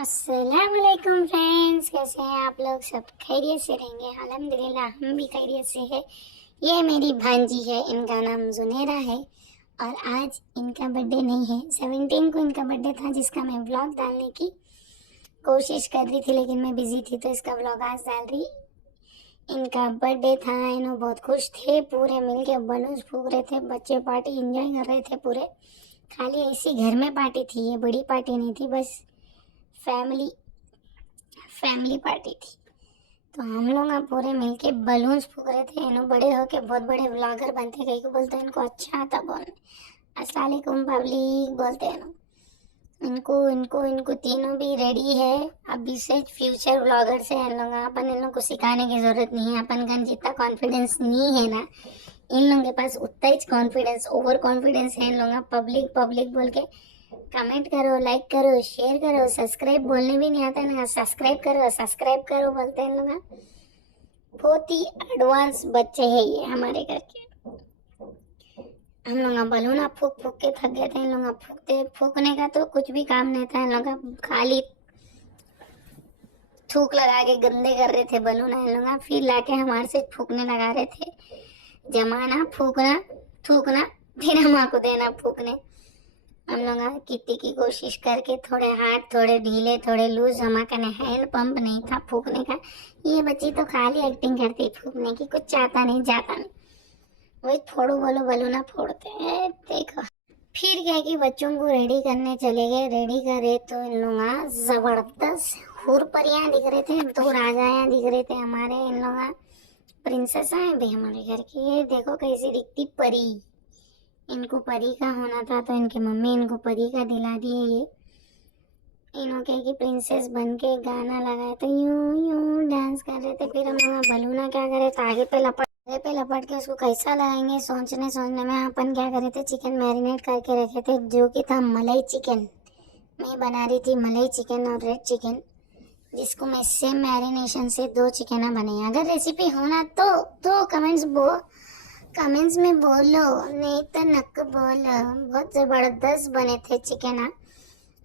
अस्सलामुअलैकुम फ्रेंड्स, कैसे हैं आप लोग? सब खैरियत से रहेंगे? अल्हम्दुलिल्लाह हम भी खैरियत से है। ये मेरी भांजी है, इनका नाम जुनेरा है और आज इनका बर्थडे नहीं है। 17 को इनका बर्थडे था, जिसका मैं व्लॉग डालने की कोशिश कर रही थी, लेकिन मैं बिजी थी, तो इसका व्लॉग आज डाल रही। इनका बर्थडे था, इन्हों बहुत खुश थे, पूरे मिलके बलून्स फूक रहे थे, बच्चे पार्टी एंजॉय कर रहे थे पूरे। खाली ऐसी घर में पार्टी थी, ये बड़ी पार्टी नहीं थी, बस फैमिली फैमिली पार्टी थी। तो हम लोग पूरे मिलके बलून्स फूक रहे थे। इन्हों बड़े होके बहुत बड़े व्लॉगर बनते, कहीं को बोलते हैं इनको अच्छा आता बोलने। अस्सलाम वालेकुम पब्लिक बोलते हैं ना। इनको इनको इनको तीनों भी रेडी है अभी से फ्यूचर व्लॉगर से। इन लोग अपन इन लोग को सिखाने की जरूरत नहीं है, अपन का जितना कॉन्फिडेंस नहीं है ना, इन लोगों के पास उतना ही कॉन्फिडेंस, ओवर कॉन्फिडेंस है इन लोग। पब्लिक पब्लिक बोल के कमेंट करो, लाइक करो, शेयर करो, सब्सक्राइब बोलने भी नहीं आता ना, सब्सक्राइब करो बोलते हैं लोग। बहुत ही एडवांस बच्चे हैं ये हमारे घर के। हम लोग बलून फूक फूक के थक गए थे। इन लोग फूकने का तो कुछ भी काम नहीं था, इन लोग खाली थूक लगा के गंदे कर रहे थे बलून। इन लोग फिर लाके हमारे से फूकने लगा रहे थे। जमाना फूकना थूकना, फिर हमारे को देना फूकने। हम लोग कितनी की कोशिश करके थोड़े हाथ थोड़े ढीले थोड़े लूज, हमारे हैंड पंप नहीं था फूकने का। ये बच्ची तो खाली एक्टिंग करती फूकने की, कुछ चाहता नहीं जाता नहीं, वही फोड़ो बोलो बलूना फोड़ते हैं। देखो फिर क्या कि बच्चों को रेडी करने चले गए। रेडी करे तो इन लोग जबरदस्त हुर परियां दिख रहे थे, दो राजाएं दिख रहे थे हमारे। इन लोग प्रिंसेस हैं भी हमारे घर की। ये देखो कैसी दिखती परी। इनको परी का होना था तो इनकी मम्मी इनको परी का दिला दिए। ये इन्हों के प्रिंसेस बन के गाना लगाए तो यूं यूं डांस कर रहे थे। फिर हम लोग बलूना क्या करे तो आगे पे लपट के उसको कैसा लगाएंगे, सोचने में अपन क्या करे थे, चिकन मैरिनेट करके रखे थे, जो कि था मलाई चिकन। मैं बना रही थी मलाई चिकन और रेड चिकन, जिसको मैं सेम मैरिनेशन से 2 चिकन बनाई। अगर रेसिपी होना तो कमेंट्स में बोलो, नहीं तो नक बोलो। बहुत जबरदस्त बने थे चिकन।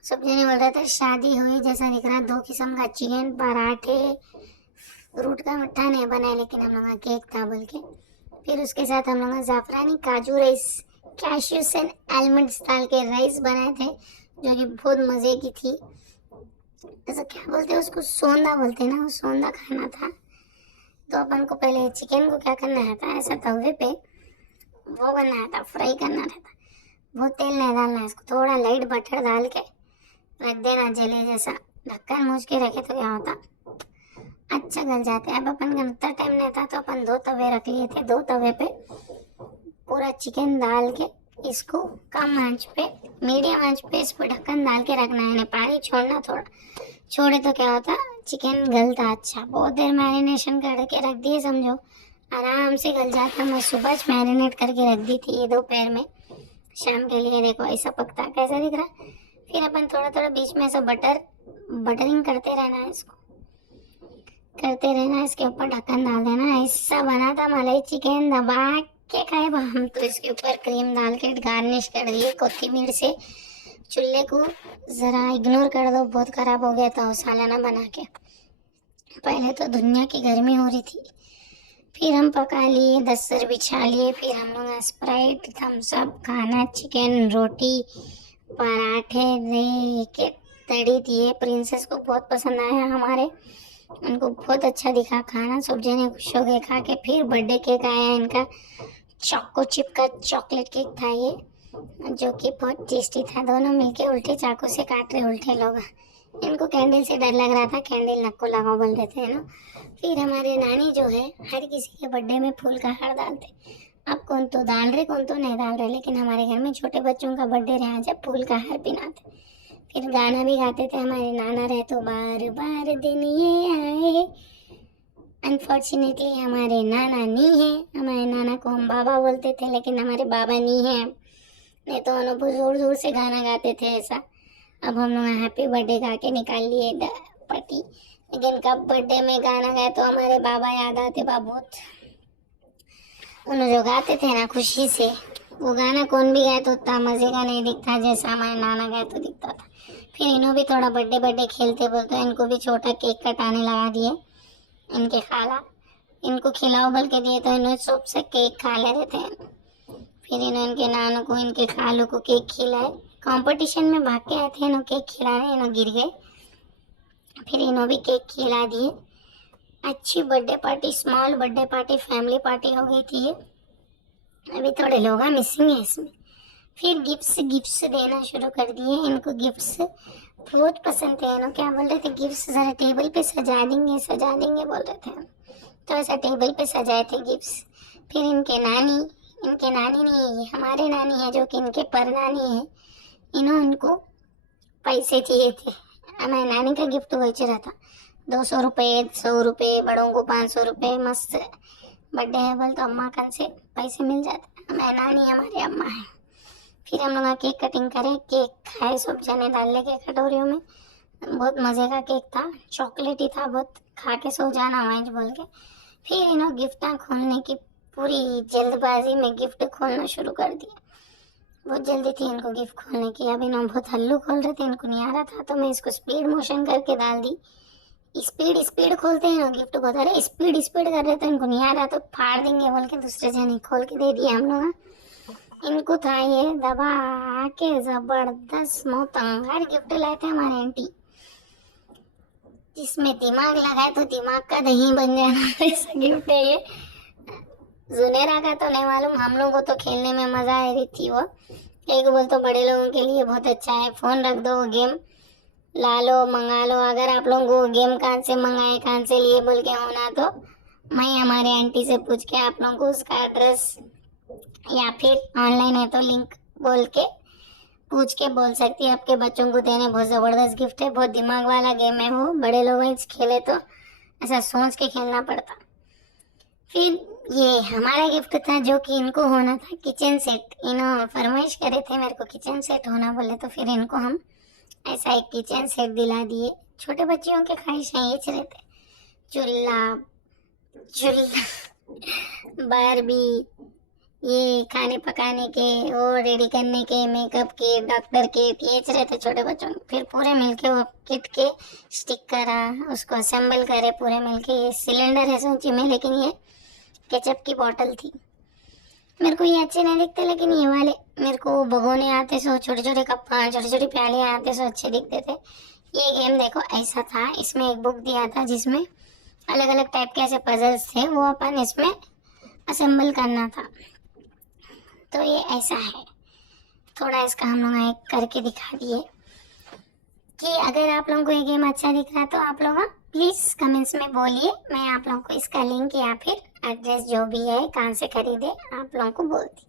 सब जने बोल रहे थे शादी हुई जैसा दिख रहा। 2 किस्म का चिकन, पराठे, फ्रूट का मिठा नहीं बनाया, लेकिन हम लोग केक था बोल के। फिर उसके साथ हम लोग जाफरानी काजू राइस, कैश्यूस एंड आलमंड्स डाल के राइस बनाए थे, जो कि बहुत मजे की थी। ऐसा क्या बोलते हैं उसको, सोंदा बोलते हैं ना, वो सोंदा खाना था। तो अपन को पहले चिकन को क्या करना रहता है, ऐसा तवे पे वो करना रहता, फ्राई करना रहता। बहुत तेल नहीं डालना है, इसको थोड़ा लाइट बटर डाल के रख देना जले जैसा। ढक्कन मूछ के रखे तो क्या होता, अच्छा गल जाते हैं। अब अपन का इतना टाइम नहीं था तो अपन 2 तवे रख लिए थे। 2 तवे पे पूरा चिकन डाल के इसको कम आंच पे, मीडियम आंच पे इस पर ढक्कन डाल के रखना है। पानी छोड़ना, थोड़ा छोड़े तो क्या होता, चिकन गलता अच्छा। बहुत देर मैरिनेशन करके रख दिए, समझो आराम से गल जाता। मैं सुबह मैरिनेट करके रख दी थी, ये दोपहर में शाम के लिए। देखो ऐसा पकता कैसा दिख रहा। फिर अपन थोड़ा थोड़ा बीच में ऐसा बटरिंग करते रहना है, इसको करते रहना। इसके ऊपर ढक्कन डाल देना। ऐसा बना था मलाई चिकन, दबा के खाए हम तो। इसके ऊपर क्रीम डाल के गार्निश कर दिए कोथिमीर से। चूल्हे को जरा इग्नोर कर दो, बहुत खराब हो गया था सालाना बना के। पहले तो दुनिया की गर्मी हो रही थी। फिर हम पका लिए, दस्तर बिछा लिए। फिर हम लोग स्प्राइट, थम्स अप, खाना, चिकन, रोटी, पराठे दे के तड़ी दिए। प्रिंसेस को बहुत पसंद आया हमारे, उनको बहुत अच्छा दिखा खाना। सब जने खुश हो गए खा के। फिर बर्थडे केक आया इनका, चोको चिप का चॉकलेट केक था ये, जो कि बहुत टेस्टी था। दोनों मिलके उल्टे चाकू से काट रहे उल्टे लोग। इनको कैंडल से डर लग रहा था, कैंडल नक्को लगाओ बोल रहे थे ना। फिर हमारे नानी जो है हर किसी के बर्थडे में फूल का हार डालते। अब कौन तो डाल रहे कौन तो नहीं डाल रहे, लेकिन हमारे घर में छोटे बच्चों का बर्थडे रहा जब फूल का हार पहनाते। फिर गाना भी गाते थे, हमारे नाना रहे तो बार बार दिन ये आए। अनफॉर्चुनेटली हमारे नाना नहीं है। हमारे नाना को हम बाबा बोलते थे, लेकिन हमारे बाबा नहीं है। नहीं तो उन्होंने जोर जोर से गाना गाते थे ऐसा। अब हम लोग हैप्पी बर्थडे गा के निकाल लिए पार्टी, लेकिन कब बर्थडे में गाना गाए तो हमारे बाबा याद आते। बहुत उन्होंने जो गाते थे ना खुशी से, वो गाना कौन भी गाए तो उतना मजे का नहीं दिखता जैसा हमारे नाना गाए तो दिखता था। फिर इन्हों भी थोड़ा बर्थडे बर्थडे खेलते बोलते इनको भी छोटा केक कटाने लगा दिए। इनके खाला इनको खिलाओ बोल के दिए तो इन्होंने चुप से केक खा ले रहे थे। फिर इन्होंने इनके नानों को इनके खालों को केक खिलाए। कंपटीशन में भाग के आए थे इन्हों केक खिलाने, इन्हों गिर गए। फिर इन्हों भी केक खिला दिए। अच्छी birthday party, small birthday party, family party हो गई थी ये। अभी थोड़े लोग मिसिंग है इसमें। फिर गिफ्ट्स देना शुरू कर दिए। इनको गिफ्ट्स बहुत पसंद थे। इन्हों क्या बोल रहे थे, गिफ्ट्स ज़रा टेबल पे सजा देंगे बोल रहे थे। तो ऐसा टेबल पे सजाए थे गिफ्ट्स। फिर इनके नानी नहीं है, हमारे नानी है जो कि इनके पर नानी है। इनको पैसे चाहिए थे। हमारे नानी का गिफ्ट वही रहा था, 200 रुपये, 100 रुपये, बड़ों को 500 रुपये। मस्त बर्थडे है बोल तो अम्मा कन से पैसे मिल जाते। हमारे नानी हमारे अम्मा है। फिर हम लोग केक कटिंग करे, केक खाए, सब जने डाल लेके कटोरियों में। बहुत मज़े का केक था, चॉकलेटी था बहुत। खा के सो जाना वाइज बोल के। फिर इन्होंने गिफ्ट खोलने की पूरी जल्दबाजी में गिफ्ट खोलना शुरू कर दिया। बहुत जल्दी थी इनको गिफ्ट खोलने की। अब इन्होंने बहुत हल्लू खोल रहे थे, इनको नहीं आ रहा था तो मैं इसको स्पीड मोशन करके डाल दी। स्पीड खोलते हैं ना गिफ्ट को। अरे स्पीड कर रहे थे, इनको नहीं आ रहा तो फाड़ देंगे बोल के दूसरे जने खोल के दे दिया हम लोग। इनको था ये दबा के जबरदस्त मोतंगार गिफ्ट लाए थे हमारे आंटी, जिसमें दिमाग लगाए तो दिमाग का दही बन जाना ऐसा गिफ्ट है ये। जुनेरा का तो नहीं मालूम, हम लोगों को तो खेलने में मजा आ रही थी वो। एक बोल तो बड़े लोगों के लिए बहुत अच्छा है, फोन रख दो, गेम ला लो, मंगा लो। अगर आप लोगों को गेम कहाँ से मंगाए, कहाँ से लिए बोल के होना तो मैं हमारे आंटी से पूछ के आप लोगों को उसका एड्रेस या फिर ऑनलाइन है तो लिंक बोल के पूछ के बोल सकती है। आपके बच्चों को देने बहुत ज़बरदस्त गिफ्ट है, बहुत दिमाग वाला गेम है वो। बड़े लोग खेले तो ऐसा सोच के खेलना पड़ता। फिर ये हमारा गिफ्ट था जो कि इनको होना था किचन सेट। इन्होंने फरमाइश करे थे मेरे को किचन सेट होना बोले, तो फिर इनको हम ऐसा एक किचन सेट दिला दिए। छोटे बच्चियों के ख्वाहिशें ये रहते, चूल्हा बारबी, ये खाने पकाने के और रेडी करने के, मेकअप के, डॉक्टर के, ये रहते छोटे बच्चों के। फिर पूरे मिलके वो किट के स्टिक करा, उसको असेंबल करे पूरे मिलके। ये सिलेंडर है सोची में, लेकिन ये केचप की बोतल थी। मेरे को ये अच्छे नहीं दिखते, लेकिन ये वाले मेरे को भगोने आते सो, छोटे छोटे कप्पा, छोटे छोटे प्याले आते सो अच्छे दिखते थे। ये गेम देखो ऐसा था, इसमें एक बुक दिया था जिसमें अलग अलग टाइप के ऐसे पजल्स थे, वो अपन इसमें असेंबल करना था। तो ये ऐसा है, थोड़ा इसका हम लोग एक करके दिखा दिए कि अगर आप लोगों को ये गेम अच्छा दिख रहा है तो आप लोग प्लीज़ कमेंट्स में बोलिए। मैं आप लोगों को इसका लिंक या फिर एड्रेस जो भी है कहाँ से खरीदे आप लोगों को बोलती।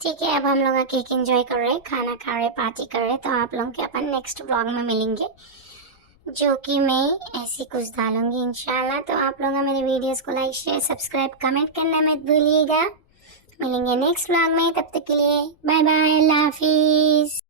ठीक है, अब हम लोग केक एंजॉय कर रहे, खाना खा रहे, पार्टी कर रहे। तो आप लोगों के अपन नेक्स्ट ब्लॉग में मिलेंगे, जो कि मैं ऐसी कुछ डालूंगी इंशाल्लाह। तो आप लोग मेरे वीडियोस को लाइक, शेयर, सब्सक्राइब, कमेंट करना मत भूलिएगा। मिलेंगे नेक्स्ट ब्लॉग में, तब तक के लिए बाय बाय, अल्लाह हाफिज़।